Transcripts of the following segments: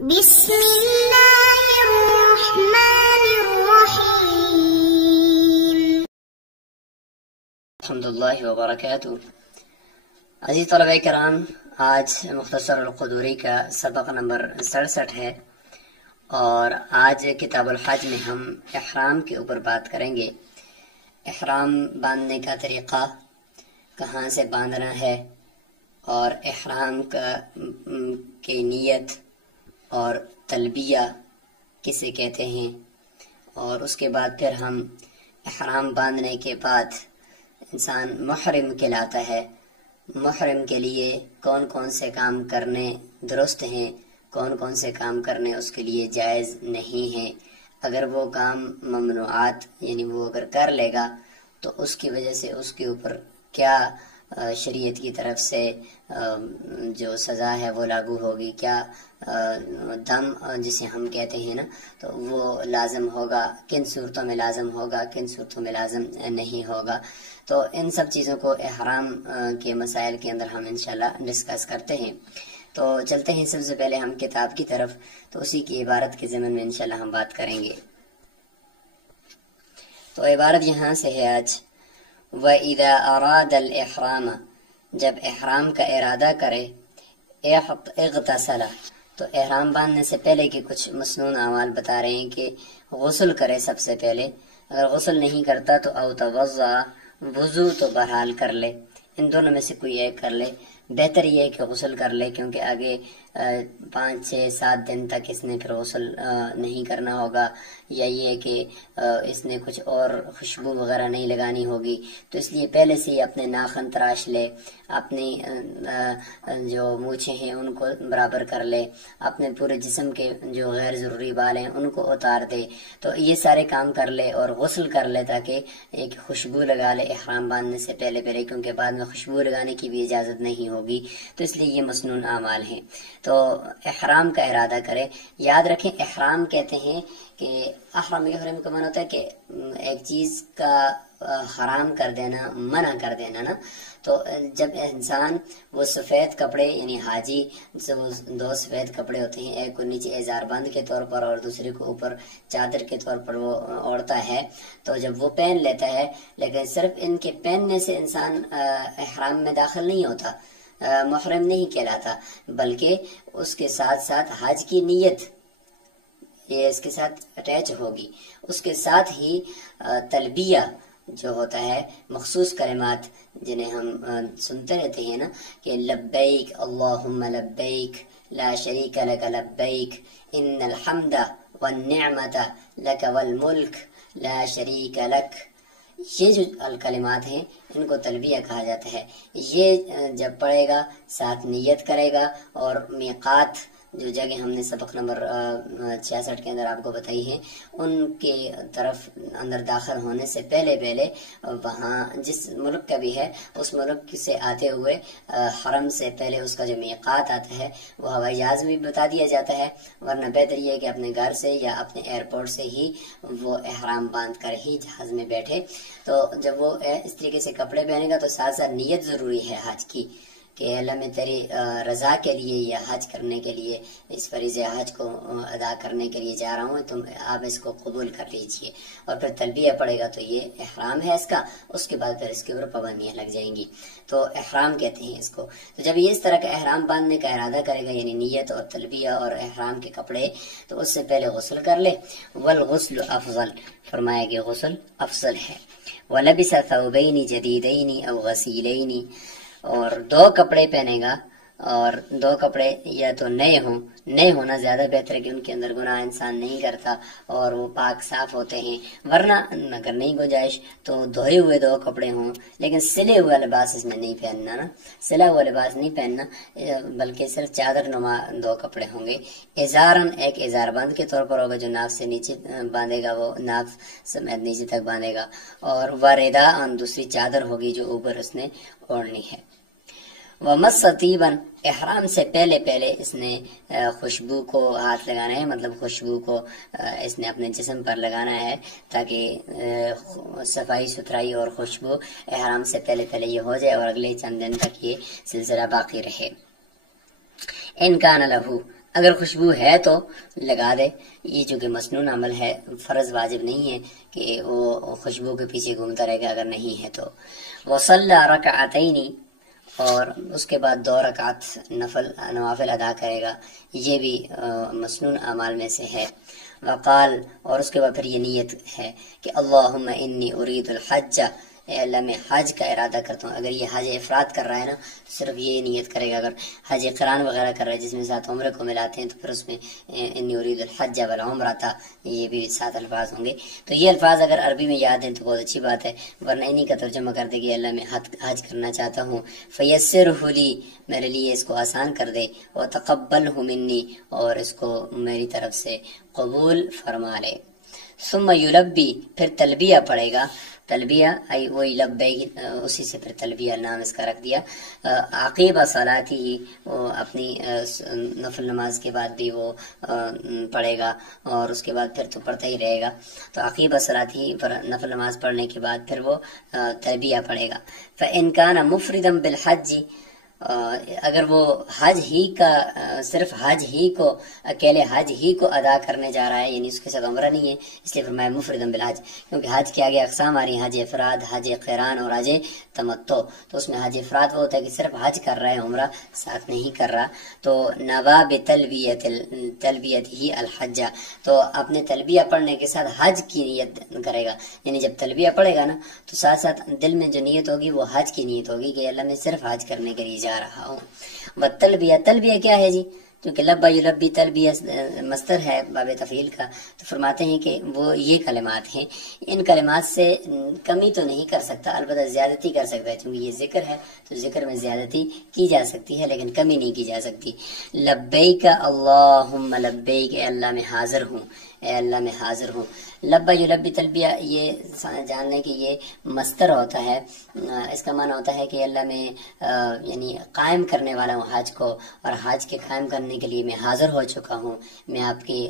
بسم اللہ الرحمن الرحیم۔ الحمد للہ وبرکاتہ۔ عزیز طلبہ کرام، آج مختصر القدوری کا سبق نمبر 67 ہے، اور آج کتاب الحج میں ہم احرام کے اوپر بات کریں گے۔ احرام باندھنے کا طریقہ، کہاں سے باندھنا ہے، اور احرام کی نیت اور تلبیہ کسے کہتے ہیں، اور اس کے بعد پھر ہم احرام باندھنے کے بعد انسان محرم کہلاتا ہے۔ محرم کے لیے کون کون سے کام کرنے درست ہیں، کون کون سے کام کرنے اس کے لیے جائز نہیں ہیں۔ اگر وہ کام ممنوعات یعنی وہ اگر کر لے گا تو اس کی وجہ سے اس کے اوپر کیا شریعت کی طرف سے جو سزا ہے وہ لاگو ہوگی، کیا دم جسے ہم کہتے ہیں نا، تو وہ لازم ہوگا، کن صورتوں میں لازم ہوگا، کن صورتوں میں لازم نہیں ہوگا۔ تو ان سب چیزوں کو احرام کے مسائل کے اندر ہم انشاءاللہ ڈسکس کرتے ہیں۔ تو چلتے ہیں سب سے پہلے ہم کتاب کی طرف، تو اسی کی عبارت کے ضمن میں انشاءاللہ ہم بات کریں گے۔ تو عبارت یہاں سے ہے آج، وَإِذَا أَرَادَ الْإِحْرَامَ، جب احرام کا ارادہ کرے، اغتسل، تو احرام باندھنے سے پہلے کے کچھ مسنون اعمال بتا رہے ہیں کہ غسل کرے سب سے پہلے، اگر غسل نہیں کرتا تو او توضع، وضو تو بہرحال کر لے، ان دونوں میں سے کوئی ایک کر لے۔ بہتر یہ ہے کہ غسل کر لے، کیونکہ آگے 5 6 7 دن تک اس نے پھر غسل نہیں کرنا ہوگا، یا یہ کہ اس نے کچھ اور خوشبو وغیرہ نہیں لگانی ہوگی، تو اس لیے پہلے سے ہی اپنے ناخن تراش لے، اپنی جو مونچھیں ہیں ان کو برابر کر لے، اپنے پورے جسم کے جو غیر ضروری بال ہیں ان کو اتار دے، تو یہ سارے کام کر لے اور غسل کر لے تاکہ ایک خوشبو لگا لے احرام باندھنے سے پہلے کیونکہ بعد میں خوشبو لگانے کی بھی اجازت نہیں ہوگی، تو اس لیے یہ مسنون اعمال ہیں۔ تو احرام کا ارادہ کرے، یاد رکھیں احرام کہتے ہیں کہ احرام کا معنی ہوتا ہے کہ ایک چیز کا حرام کر دینا، منع کر دینا نا۔ تو جب انسان وہ سفید کپڑے یعنی حاجی سے وہ 2 سفید کپڑے ہوتے ہیں، ایک کو نیچے ازار بند کے طور پر اور دوسرے کو اوپر چادر کے طور پر وہ اوڑھتا ہے، تو جب وہ پہن لیتا ہے، لیکن صرف ان کے پہننے سے انسان احرام میں داخل نہیں ہوتا، محرم نہیں کہلاتا، بلکہ اس کے ساتھ ساتھ حج کی نیت یہ اس کے ساتھ اٹیچ ہوگی، اس کے ساتھ ہی تلبیہ جو ہوتا ہے، مخصوص کلمات جنہیں ہم سنتے رہتے ہیں نا، کہ لبیک اللہم لبیک لا شریک لک لبیک ان الحمد والنعمت لک والملک لا شریک لک، یہ جو الکلمات ہیں ان کو تلبیہ کہا جاتا ہے۔ یہ جب پڑھے گا، ساتھ نیت کرے گا، اور میقات جو جگہ ہم نے سبق نمبر 66 کے اندر آپ کو بتائی ہیں، ان کے طرف اندر داخل ہونے سے پہلے وہاں جس ملک کا بھی ہے اس ملک سے آتے ہوئے حرم سے پہلے اس کا جو میقات آتا ہے وہ ہوائی جہاز میں بھی بتا دیا جاتا ہے، ورنہ بہتر یہ ہے کہ اپنے گھر سے یا اپنے ایئرپورٹ سے ہی وہ احرام باندھ کر ہی جہاز میں بیٹھے۔ تو جب وہ اس طریقے سے کپڑے پہنے گا تو ساتھ ساتھ نیت ضروری ہے حج کی، کہ اللہ میں تیری رضا کے لیے یا حج کرنے کے لیے، اس فریضہ حج کو ادا کرنے کے لیے جا رہا ہوں، تم آپ اس کو قبول کر لیجئے، اور پھر تلبیہ پڑے گا تو یہ احرام ہے اس کا، اس کے بعد پھر اس کے اوپر پابندیاں لگ جائیں گی، تو احرام کہتے ہیں اس کو۔ تو جب یہ اس طرح کا احرام باندھنے کا ارادہ کرے گا، یعنی نیت اور تلبیہ اور احرام کے کپڑے، تو اس سے پہلے غسل کر لے۔ والغسل افضل، فرمایا کہ غسل افضل ہے۔ وَلَبِسَ ثَوْبَيْنِ جَدِيدَيْنِ أَوْ غَسِيلَيْنِ، اور 2 کپڑے پہنے گا، اور 2 کپڑے یا تو نئے ہوں، نئے ہونا زیادہ بہتر ہے کہ ان کے اندر گناہ انسان نہیں کرتا اور وہ پاک صاف ہوتے ہیں، ورنہ اگر نہیں گنجائش تو دھوئے ہوئے 2 کپڑے ہوں، لیکن سلے ہوا لباس اس میں نہیں پہننا نا، سلا ہوا لباس نہیں پہننا، بلکہ صرف چادر نما 2 کپڑے ہوں گے۔ ازارن، ایک ازار بند کے طور پر ہوگا جو ناک سے نیچے باندھے گا، وہ ناک سمیت نیچے تک باندھے گا، اور ورداءن، دوسری چادر ہوگی جو اوپر اس نے اوڑھنی ہے۔ ومس طیباً، احرام سے پہلے اس نے خوشبو کو ہاتھ لگانا ہے، مطلب خوشبو کو اس نے اپنے جسم پر لگانا ہے تاکہ صفائی ستھرائی اور خوشبو احرام سے پہلے یہ ہو جائے اور اگلے چند دن تک یہ سلسلہ باقی رہے۔ ان کان لہو، اگر خوشبو ہے تو لگا دے، یہ چونکہ مسنون عمل ہے، فرض واجب نہیں ہے کہ وہ خوشبو کے پیچھے گھومتا رہے گا اگر نہیں ہے تو۔ وصلی رکعتین، اور اس کے بعد 2 رکعت نوافل ادا کرے گا، یہ بھی مسنون اعمال میں سے ہے۔ وقال، اور اس کے بعد پھر یہ نیت ہے کہ اللہم انی ارید الحج، اے اللہ میں حج کا ارادہ کرتا ہوں۔ اگر یہ حج افراد کر رہا ہے نا تو صرف یہ نیت کرے گا، اگر حج قران وغیرہ کر رہا ہے جس میں ساتھ عمرے کو ملاتے ہیں تو پھر اس میں انی ارید الحج والعمرہ تھا، یہ بھی 7 الفاظ ہوں گے۔ تو یہ الفاظ اگر عربی میں یاد ہیں تو بہت اچھی بات ہے، ورنہ انہی کا ترجمہ کر دے کہ اللہ میں حج کرنا چاہتا ہوں، فیسرہ لی، میرے لیے اس کو آسان کر دے، وتقبلہ منی، اور اس کو میری طرف سے قبول فرما لے۔ ثم یلبی، پھر تلبیہ پڑھے گا، تلبیہ ای وہی لبیک، اسی سے پھر تلبیہ نام اس کا رکھ دیا۔ عقیب صلاتی، وہ اپنی نفل نماز کے بعد بھی وہ پڑھے گا، اور اس کے بعد پھر تو پڑھتا ہی رہے گا۔ تو عقیب صلاتی پر نفل نماز پڑھنے کے بعد پھر وہ تلبیہ پڑھے گا۔ فإن كان مفردا بالحج، اگر وہ حج ہی کا صرف حج ہی کو اکیلے حج ہی کو ادا کرنے جا رہا ہے، یعنی اس کے ساتھ عمرہ نہیں ہے، اس لیے فرمایا مفردن بالحج، کیونکہ حج کے آگے اقسام آ رہی ہیں، حج افراد، حج قران اور حج تمتع۔ تو اس میں حج افراد وہ ہوتا ہے کہ صرف حج کر رہا ہے، عمرہ ساتھ نہیں کر رہا، تو نوا بتلبیت ہی الحج، تو اپنے تلبیہ پڑھنے کے ساتھ حج کی نیت کرے گا، یعنی جب تلبیہ پڑھے گا نا تو ساتھ ساتھ دل میں جو نیت ہوگی وہ حج کی نیت ہوگی کہ اللہ میں صرف حج کرنے کے لیے جا رہا ہوں۔ والتلبیہ، تلبیہ کیا ہے جی؟ کیونکہ لبا یلبی تلبیہ مصدر ہے باب تفعیل کا، تو فرماتے ہیں کہ وہ یہ کلمات ہیں، ان کلمات سے کمی تو نہیں کر سکتا، البتہ زیادتی کر سکتا ہے، چونکہ یہ ذکر ہے تو ذکر میں زیادتی کی جا سکتی ہے لیکن کمی نہیں کی جا سکتی۔ لبیک اللہم لبیک، اے اللہ میں حاضر ہوں، اے اللہ میں حاضر ہوں۔ لبا یلبی تلبیہ، یہ جان لیں کہ یہ مصدر ہوتا ہے، اس کا معنی ہوتا ہے کہ اللہ میں یعنی قائم کرنے والا ہوں حج کو، اور حج کے قائم کرنے کے لیے میں حاضر ہو چکا ہوں، میں آپ کی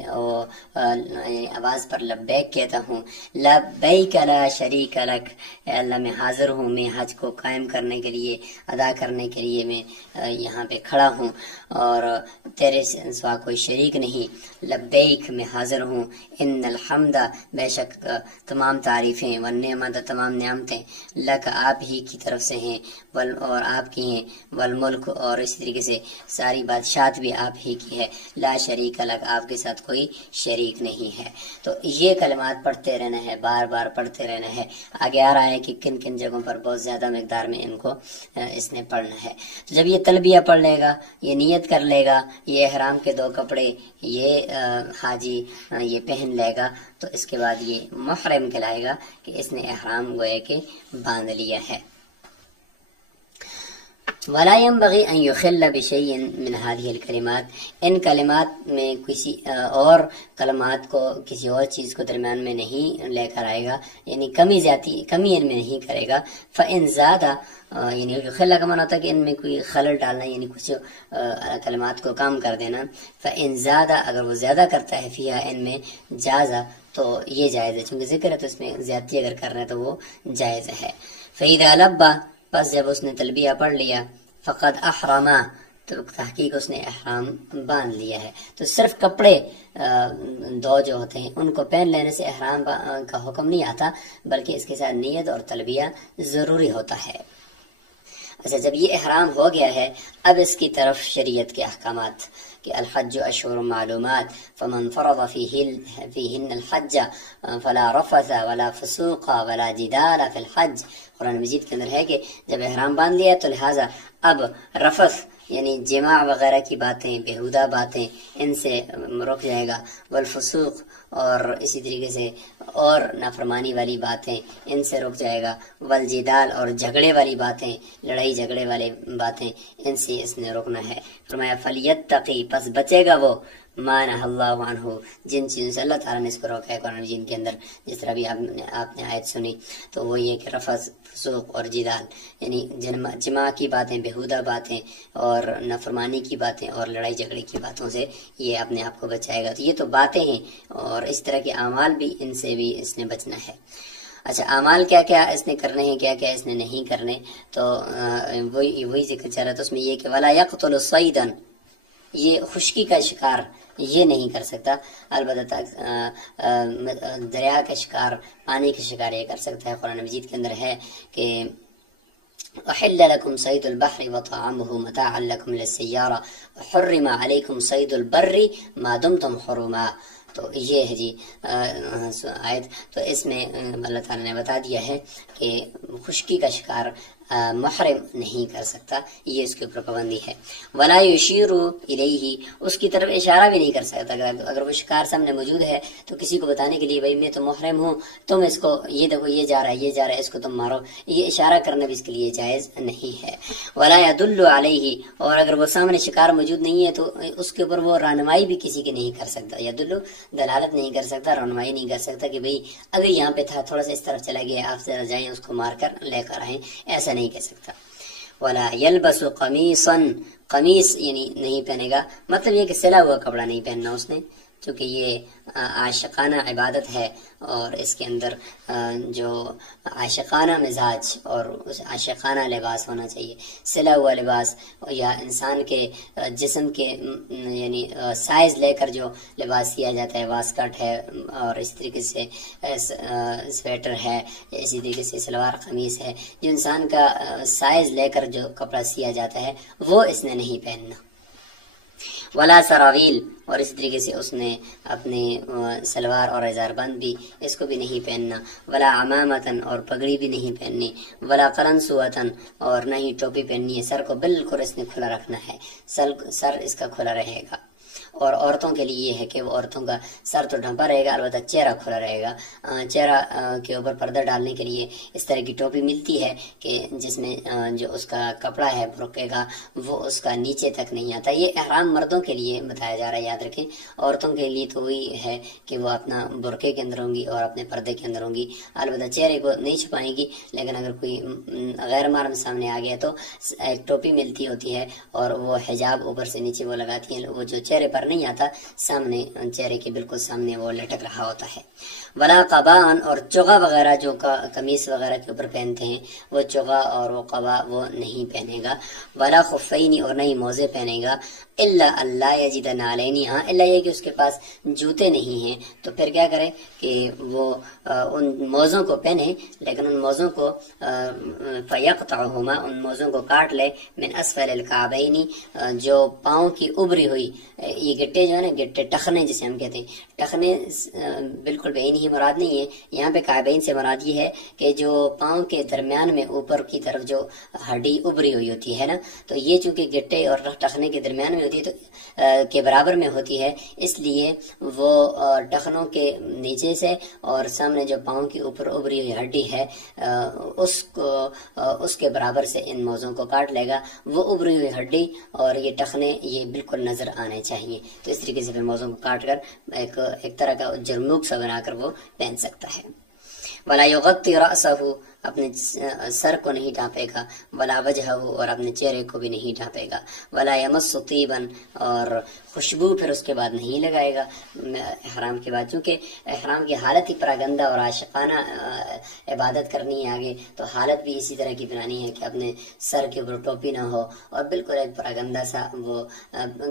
آواز پر لبیک کہتا ہوں۔ لبیک لا شریک لک، اے اللہ میں حاضر ہوں، میں حج کو قائم کرنے کے لیے، ادا کرنے کے لیے میں یہاں پہ کھڑا ہوں، اور تیرے سوا کوئی شریک نہیں۔ لبیک، میں حاضر ہوں۔ ان الحمد، بے شک تمام تعریفیں، والنعمت، تمام نعمتیں، لک، آپ ہی کی طرف سے ہیں، اور آپ کی ہیں، والملک، اور اس طریقے سے ساری بادشاہت بھی آپ ہی کی ہے، لا شریک لک، آپ کے ساتھ کوئی شریک نہیں ہے۔ تو یہ کلمات پڑھتے رہنا ہے، بار بار پڑھتے رہنا ہے۔ آگے آ رہا ہے کہ کن کن جگہوں پر بہت زیادہ مقدار میں ان کو اس نے پڑھنا ہے۔ تو جب یہ تلبیہ پڑھ لے گا، یہ نیت کر لے گا، یہ احرام کے 2 کپڑے یہ حاجی یہ پہن لے گا، تو اس کے بعد یہ محرم کہلائے گا کہ اس نے احرام گویا کہ باندھ لیا ہے۔ ولا ينبغي ان يخل بشيء من هذه الكلمات، ان کلمات میں کسی اور کلمات کو، کسی اور چیز کو درمیان میں نہیں لے کر آئے گا، یعنی کمی ان میں نہیں کرے گا۔ فإن زاد، یعنی یخل کا معنی ہوتا ہے کہ ان میں کوئی خلل ڈالنا، یعنی کچھ کلمات کو کم کر دینا۔ فإن زاد، اگر وہ زیادہ کرتا ہے، فیہا، ان میں، جازا، تو یہ جائز ہے، چونکہ ذکر ہے تو اس میں زیادتی اگر کر رہے ہیں تو وہ جائز ہے۔ فإذا لبى، پس جب اس نے تلبیہ پڑھ لیا، فقد احرما، تو تحقیق اس نے احرام باندھ لیا ہے۔ تو صرف کپڑے 2 جو ہوتے ہیں ان کو پہن لینے سے احرام کا حکم نہیں آتا، بلکہ اس کے ساتھ نیت اور تلبیہ ضروری ہوتا ہے۔ اچھا، جب یہ احرام ہو گیا ہے، اب اس کی طرف شریعت کے احکامات کہ الحج اشہر معلومات، فمن فرض فیہن الحج فلا رفث ولا فسوق ولا جدال فی الحج۔ قرآن مجید کے اندر ہے کہ جب احرام باندھ لیا تو لہٰذا اب رفث یعنی جماع وغیرہ کی باتیں، بیہودہ باتیں، ان سے رک جائے گا، والفسوق، اور اسی طریقے سے اور نافرمانی والی باتیں، ان سے رک جائے گا، والجدال، اور جھگڑے والی باتیں، لڑائی جھگڑے والی باتیں، ان سے اس نے رکنا ہے۔ فرمایا فلیتقی، پس بچے گا وہ، ما نہی اللہ عنہ، جن چیزوں سے اللہ تعالیٰ نے اس کو روکا ہے قرآن مجید کے اندر، جس طرح بھی آپ نے آیت سنی، تو وہ یہ کہ رفث، فسوق اور جدال، یعنی جماع کی باتیں، بیہودہ باتیں، اور نافرمانی کی باتیں، اور لڑائی جھگڑے کی باتوں سے یہ اپنے آپ کو بچائے گا۔ تو یہ تو باتیں ہیں، اور اس طرح کے اعمال بھی، ان سے بھی اس نے بچنا ہے۔ اچھا، اعمال کیا کیا اس نے کرنے ہیں، کیا کیا اس نے نہیں کرنے، تو وہی ذکر چل رہا تھا اس میں، یہ کہ ولا یقتل صیدا، یہ خشکی کا شکار یہ نہیں کر سکتا، البتہ دریا کا شکار، پانی کا شکار یہ کر سکتا ہے۔ قرآن مجید کے اندر ہے کہ احل لكم صيد البحر وطعامه متاعا لكم للسيارة وحرم عليكم صيد البر ما دمتم حرما۔ تو یہ ہے جی آیت، تو اس میں اللہ تعالیٰ نے بتا دیا ہے کہ خشکی کا شکار محرم نہیں کر سکتا، یہ اس کے اوپر پابندی ہے۔ ولا یشیر الیہ، اس کی طرف اشارہ بھی نہیں کر سکتا، اگر وہ شکار سامنے موجود ہے تو کسی کو بتانے کے لیے بھائی میں تو محرم ہوں، تم اس کو یہ دیکھو یہ جا رہا ہے یہ جا رہا ہے، اس کو تم مارو، یہ اشارہ کرنا بھی اس کے لیے جائز نہیں ہے۔ ولا یدل علیہ، اور اگر وہ سامنے شکار موجود نہیں ہے تو اس کے اوپر وہ رہنمائی بھی کسی کی نہیں کر سکتا، یدل دلالت نہیں کر سکتا، رہنمائی نہیں کر سکتا کہ بھئی اگر یہاں پہ تھا تھوڑا سا اس طرف چلا گیا، آپ سے جائیں اس کو مار کر لے کر آئیں، ایسا نہیں کہہ سکتا۔ ولا یلبس قمیصا، قمیص یعنی نہیں پہنے گا، مطلب یہ کہ سلا ہوا کپڑا نہیں پہننا اس نے، چونکہ یہ عاشقانہ عبادت ہے اور اس کے اندر جو عاشقانہ مزاج اور عاشقانہ لباس ہونا چاہیے۔ سلا ہوا لباس یا انسان کے جسم کے یعنی سائز لے کر جو لباس کیا جاتا ہے، واسکٹ ہے اور اس طریقے سے سویٹر ہے، اسی طریقے سے سلوار قمیص ہے، جو انسان کا سائز لے کر جو کپڑا سیا جاتا ہے وہ اس نے نہیں پہننا۔ ولا سراویل، اور اس طریقے سے اس نے اپنے سلوار اور ازار بند بھی اس کو بھی نہیں پہننا۔ ولا عمامتن، اور پگڑی بھی نہیں پہننی۔ ولا قلنسوتن، اور نہ ہی ٹوپی پہننی ہے، سر کو بالکل اس نے کھلا رکھنا ہے، سر اس کا کھلا رہے گا۔ اور عورتوں کے لیے یہ ہے کہ وہ عورتوں کا سر تو ڈھانپا رہے گا، البتہ چہرہ کھلا رہے گا۔ چہرہ کے اوپر پردہ ڈالنے کے لیے اس طرح کی ٹوپی ملتی ہے کہ جس میں جو اس کا کپڑا ہے برقعے کا وہ اس کا نیچے تک نہیں آتا۔ یہ احرام مردوں کے لیے بتایا جا رہا ہے، یاد رکھیں۔ عورتوں کے لیے تو وہی ہے کہ وہ اپنا برقعے کے اندر ہوں گی اور اپنے پردے کے اندر ہوں گی، البتہ چہرے کو نہیں چھپائیں گی، لیکن اگر کوئی غیر محرم سامنے آ گیا تو ایک ٹوپی ملتی ہوتی ہے اور وہ حجاب اوپر سے نیچے وہ لگاتی ہیں، وہ جو چہرے پر نہیں آتا، سامنے چہرے کے بالکل سامنے وہ لٹک رہا ہوتا ہے۔ ولا قبان، اور چوغا وغیرہ جو قمیص وغیرہ کے اوپر پہنتے ہیں وہ چوغا اور وہ قبا وہ نہیں پہنے گا۔ ولا خفین، اور نہیں موزے پہنے گا۔ الا اللہ یجد نعلین، ہاں الا یہ کہ اس کے پاس جوتے نہیں ہیں تو پھر کیا کرے کہ وہ ان موزوں کو پہنے، لیکن ان موزوں کو فیقطعہما، ان موزوں کو کاٹ لے، من اسفل الکعبین، جو پاؤں کی ابری ہوئی، یہ گٹے جو ہے نا، گٹے ٹخنے جسے ہم کہتے ہیں، ٹخنے بالکل بین ہی مراد نہیں ہے، یہاں پہ کعبین سے مراد یہ ہے کہ جو پاؤں کے درمیان میں اوپر کی طرف جو ہڈی ابری ہوئی ہوتی ہے نا، تو یہ چونکہ گٹے اور ٹخنے کے درمیان میں ہوتی ہے تو کے برابر میں ہوتی ہے، اس لیے وہ ٹخنوں کے نیچے سے اور سامنے جو پاؤں کی اوپر ابری ہوئی ہڈی ہے اس کے برابر سے ان موزوں کو کاٹ لے گا۔ وہ ابری ہوئی ہڈی اور یہ ٹخنے یہ بالکل نظر آنے چاہیے، تو اس طریقے سے پھر موزوں کو کاٹ کر ایک طرح کا جرموک سا بنا کر وہ پہن سکتا ہے۔ ولا یغطی رأسہ، اپنے سر کو نہیں ڈھانپے گا۔ ولا وجہہ، اور اپنے چہرے کو بھی نہیں ڈھانپے گا۔ ولا یمس طیبا، اور خوشبو پھر اس کے بعد نہیں لگائے گا احرام کے بعد، چونکہ احرام کی حالت ہی پراگندہ اور عاشقانہ عبادت کرنی ہے آگے، تو حالت بھی اسی طرح کی بنانی ہے کہ اپنے سر کے اوپر ٹوپی نہ ہو اور بالکل ایک پراگندہ سا وہ،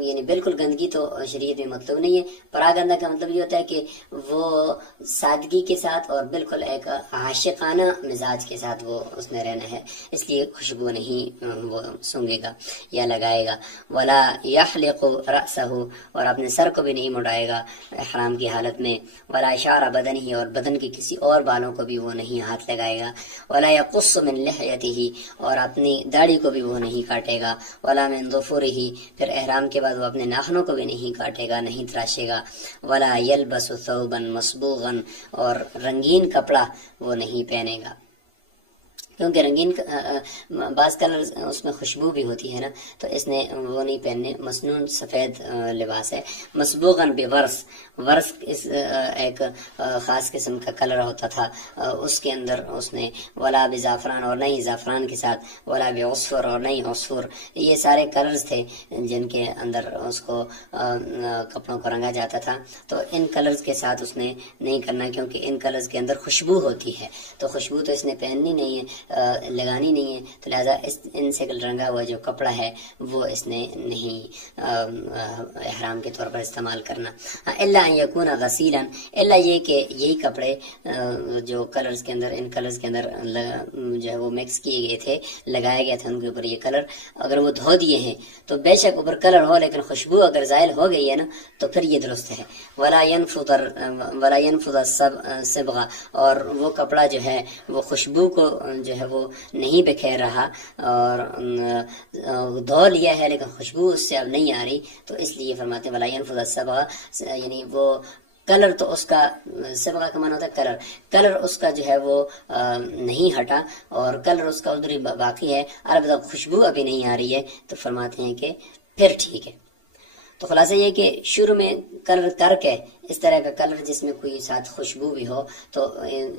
یعنی بالکل گندگی تو شریعت میں مطلوب نہیں ہے۔ پراگندہ کا مطلب یہ ہوتا ہے کہ وہ سادگی کے ساتھ اور بالکل ایک عاشقانہ مزاج کے ساتھ وہ اس نے رہنا ہے، اس لیے خوشبو نہیں وہ سونگے گا یا لگائے گا۔ ولا یحلق رأسہ، اور اپنے سر کو بھی نہیں مڑائے گا احرام کی حالت میں۔ ولا شعر بدنہ، اور بدن کے کسی اور بالوں کو بھی وہ نہیں ہاتھ لگائے گا۔ ولا یقص من لحیتہ، اور اپنی داڑھی کو بھی وہ نہیں کاٹے گا۔ ولا من ظفرہ، پھر احرام کے بعد وہ اپنے ناخنوں کو بھی نہیں کاٹے گا، نہیں تراشے گا۔ ولا یلبس ثوبا مصبوغا، اور رنگین کپڑا وہ نہیں پہنے گا، کیونکہ رنگین بعض کلر اس میں خوشبو بھی ہوتی ہے نا، تو اس نے وہ نہیں پہننے۔ مسنون سفید لباس ہے۔ مصبوغاً بورس، ورس اس ایک خاص قسم کا کلر ہوتا تھا، اس کے اندر اس نے ولا بزعفران، اور نہیں زعفران کے ساتھ، ولا بعصفر، اور نہیں عصفر، یہ سارے کلرز تھے جن کے اندر اس کو کپڑوں کو رنگا جاتا تھا، تو ان کلرز کے ساتھ اس نے نہیں کرنا، کیونکہ ان کلرز کے اندر خوشبو ہوتی ہے، تو خوشبو تو اس نے پہننی نہیں ہے۔ لگانی نہیں ہے، تو لہٰذا ان سے رنگا ہوا جو کپڑا ہے وہ اس نے نہیں احرام کے طور پر استعمال کرنا. الا ان یکون غسیلا، الا یہ کہ یہی کپڑے جو کلرز کے اندر، ان کلرز کے اندر جو ہے وہ مکس کیے گئے تھے، لگایا گیا تھا ان کے اوپر یہ کلر، اگر وہ دھو دیے ہیں تو بے شک اوپر کلر ہو لیکن خوشبو اگر زائل ہو گئی ہے نا تو پھر یہ درست ہے. ولا ينفض الصبغ، اور وہ کپڑا جو ہے وہ خوشبو کو جو ہے وہ نہیں بکھیر رہا، اور دھو لیا ہے لیکن خوشبو اس سے اب نہیں آ رہی، تو اس لیے فرماتے ہیں ولا ينفض الصبغ، یعنی وہ کلر تو اس کا، صبغہ کا معنی ہوتا ہے کلر، کلر اس کا جو ہے وہ نہیں ہٹا اور کلر اس کا ادھر باقی ہے، البتہ خوشبو ابھی نہیں آ رہی ہے، تو فرماتے ہیں کہ پھر ٹھیک ہے. تو خلاصہ یہ کہ شروع میں کلر کر کے اس طرح کا کلر جس میں کوئی ساتھ خوشبو بھی ہو تو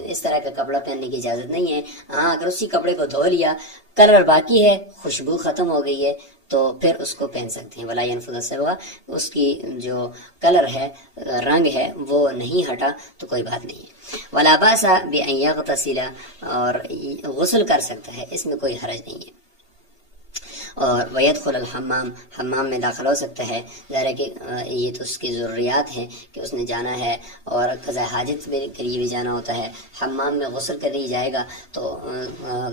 اس طرح کا کپڑا پہننے کی اجازت نہیں ہے. ہاں اگر اسی کپڑے کو دھو لیا، کلر باقی ہے، خوشبو ختم ہو گئی ہے، تو پھر اس کو پہن سکتے ہیں. ولا ينفض الصبغ، اس کی جو کلر ہے، رنگ ہے، وہ نہیں ہٹا تو کوئی بات نہیں ہے. ولا باس بأن يغتسل، اور غسل کر سکتا ہے، اس میں کوئی حرج نہیں ہے. اور ویدخل الحمام، حمام میں داخل ہو سکتا ہے، ظاہر ہے کہ یہ تو اس کی ضروریات ہیں کہ اس نے جانا ہے، اور قضاء حاجت کے لیے بھی جانا ہوتا ہے. حمام میں غسل کرنے جائے گا تو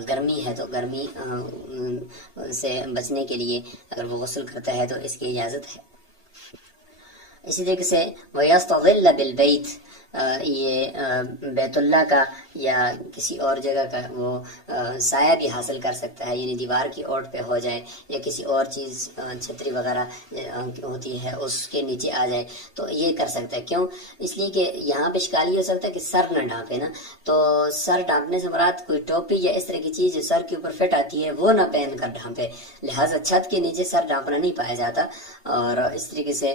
گرمی ہے، تو گرمی سے بچنے کے لیے اگر وہ غسل کرتا ہے تو اس کی اجازت ہے. اسی طریقے سے وَيَسْتَظِلَّ بِالْبَيْتِ، یہ بیت اللہ کا یا کسی اور جگہ کا وہ سایہ بھی حاصل کر سکتا ہے، یعنی دیوار کی اوٹ پہ ہو جائے یا کسی اور چیز چھتری وغیرہ ہوتی ہے اس کے نیچے آ جائے تو یہ کر سکتا ہے. کیوں؟ اس لیے کہ یہاں پہ اشکال یہ ہو سکتا ہے کہ سر نہ ڈھانپے نا، تو سر ڈھانپنے سے مراد کوئی ٹوپی یا اس طرح کی چیز جو سر کے اوپر فٹ آتی ہے وہ نہ پہن کر ڈھانپے، لہٰذا چھت کے نیچے سر ڈھانپنا نہیں پایا جاتا. اور اس طریقے سے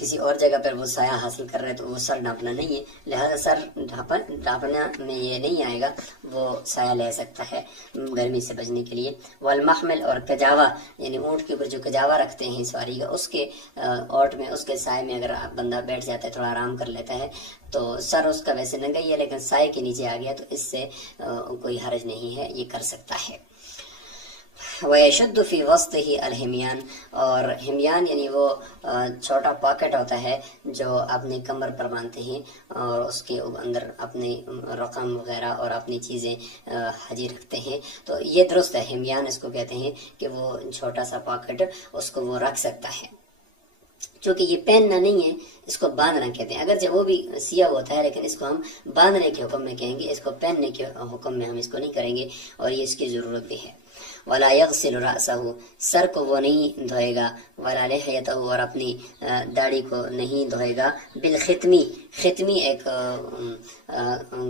کسی اور جگہ پر وہ سایہ حاصل کر رہے تو وہ سر ڈھانپنا نہیں ہے، لہذا سر ڈھانپنا میں یہ نہیں آئے گا، وہ سایہ لے سکتا ہے گرمی سے بچنے کے لیے. والمحمل، اور کجاوا، یعنی اونٹ کے اوپر جو کجاوا رکھتے ہیں سواری کا، اس کے اوٹ میں، اس کے سائے میں اگر بندہ بیٹھ جاتا ہے، تھوڑا آرام کر لیتا ہے، تو سر اس کا ویسے ننگا ہی ہے لیکن سائے کے نیچے آ گیا تو اس سے کوئی حرج نہیں ہے، یہ کر سکتا ہے. وَيَشُدُّ فِي وَسْطِهِ الْحِمْيَانِ، اور ہمیان یعنی وہ چھوٹا پاکٹ ہوتا ہے جو اپنے کمر پر باندھتے ہیں اور اس کے اندر اپنے رقم وغیرہ اور اپنی چیزیں حاجی رکھتے ہیں، تو یہ درست ہے. ہمیان اس کو کہتے ہیں کہ وہ چھوٹا سا پاکٹ اس کو وہ رکھ سکتا ہے. چونکہ یہ پہننا نہیں ہے، اس کو باندھنا کہتے ہیں، اگرچہ وہ بھی سیاہ ہوتا ہے لیکن اس کو ہم باندھنے کے حکم میں کہیں گے، اس کو پہننے کے حکم میں ہم اس کو نہیں کریں گے، اور یہ اس کی ضرورت بھی ہے. ولا يغسل رأسه، سر کو وہ نہیں دھوئے گا. ولا لحيته، اور اپنی داڑھی کو نہیں دھوئے گا. بالختمی، ختمی ایک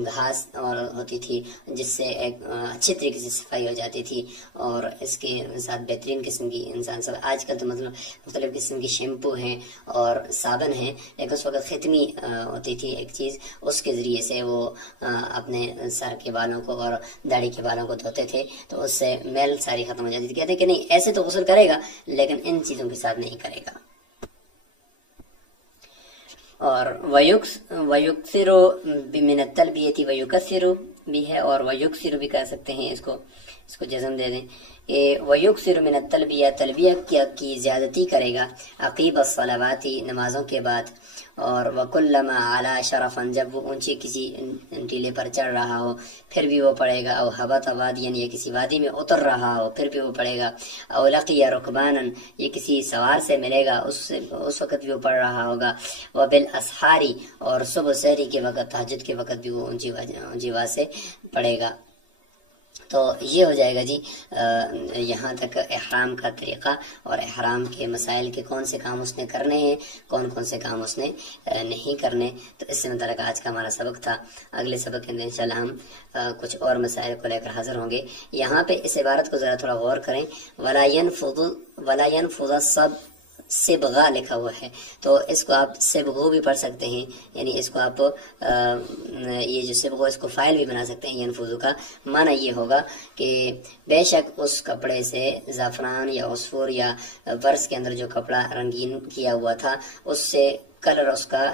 گھاس اور ہوتی تھی جس سے ایک اچھی طریقے سے صفائی ہو جاتی تھی، اور اس کے ساتھ بہترین قسم کی انسان سب، آج کل تو مطلب مختلف قسم کی شیمپو ہیں اور صابن ہیں، لیکن اس وقت ختمی ہوتی تھی ایک چیز، اس کے ذریعے سے وہ اپنے سر کے بالوں کو اور داڑھی کے بالوں کو دھوتے تھے، تو اس سے میل ساری ختم ہو جاتی تھی. کہتے ہیں کہ نہیں، ایسے تو غسل کرے گا لیکن ان چیزوں کے ساتھ نہیں کرے گا. اور وَيُكْثِرُ مِنَ التَّلْبِيَةِ وَيُكَثِّرُ بھی ہے، اور وَيُكْثِرُ بھی کہہ سکتے ہیں، اس کو جزم دے دیں کہ وَيُكْثِرُ مِنَ التَّلْبِيَةِ، تلبیہ کی زیادتی کرے گا. عقیب الصلوات، نمازوں کے بعد. اور وَكُلَّمَا عَلَى شَرَفًا، جب وہ اونچی کسی ٹیلے پر چڑھ رہا ہو پھر بھی وہ پڑھے گا. او ہبط وادیًا، یہ کسی وادی میں اتر رہا ہو پھر بھی وہ پڑھے گا. او لقی رکبانا، یہ کسی سوار سے ملے گا اس وقت بھی وہ پڑھ رہا ہوگا. وبالاسحار، اور صبح سحری کے وقت، تہجد کے وقت بھی وہ اونچی آواز سے پڑھے گا. تو یہ ہو جائے گا جی یہاں تک احرام کا طریقہ اور احرام کے مسائل کے کون سے کام اس نے کرنے ہیں، کون کون سے کام اس نے نہیں کرنے. تو اس سے متعلق آج کا ہمارا سبق تھا. اگلے سبق کے اندر انشاءاللہ ہم کچھ اور مسائل کو لے کر حاضر ہوں گے. یہاں پہ اس عبارت کو ذرا تھوڑا غور کریں. وَلَا يَنْفُضَ صبغہ لکھا ہوا ہے، تو اس کو آپ صبغو بھی پڑھ سکتے ہیں، یعنی اس کو آپ یہ جو صبغو اس کو فائل بھی بنا سکتے ہیں. ینفضو کا معنی یہ ہوگا کہ بے شک اس کپڑے سے زعفران یا عصفور یا ورس کے اندر جو کپڑا رنگین کیا ہوا تھا اس سے کلر اس کا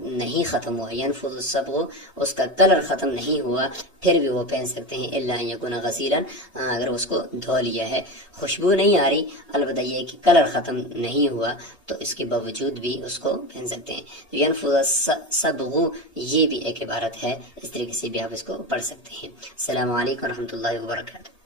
نہیں ختم ہوا، ينفذ الصبغ اس کا کلر ختم نہیں ہوا، پھر بھی وہ پہن سکتے ہیں، الا ان يكون غسيلا اگر اس کو دھو لیا ہے، خوشبو نہیں آ رہی، البتہ یہ کہ کلر ختم نہیں ہوا تو اس کے باوجود بھی اس کو پہن سکتے ہیں۔ ينفذ الصبغ یہ بھی ایک عبارت ہے، اس طریقے سے بھی آپ اس کو پڑھ سکتے ہیں۔ السلام علیکم ورحمۃ اللہ وبرکاتہ۔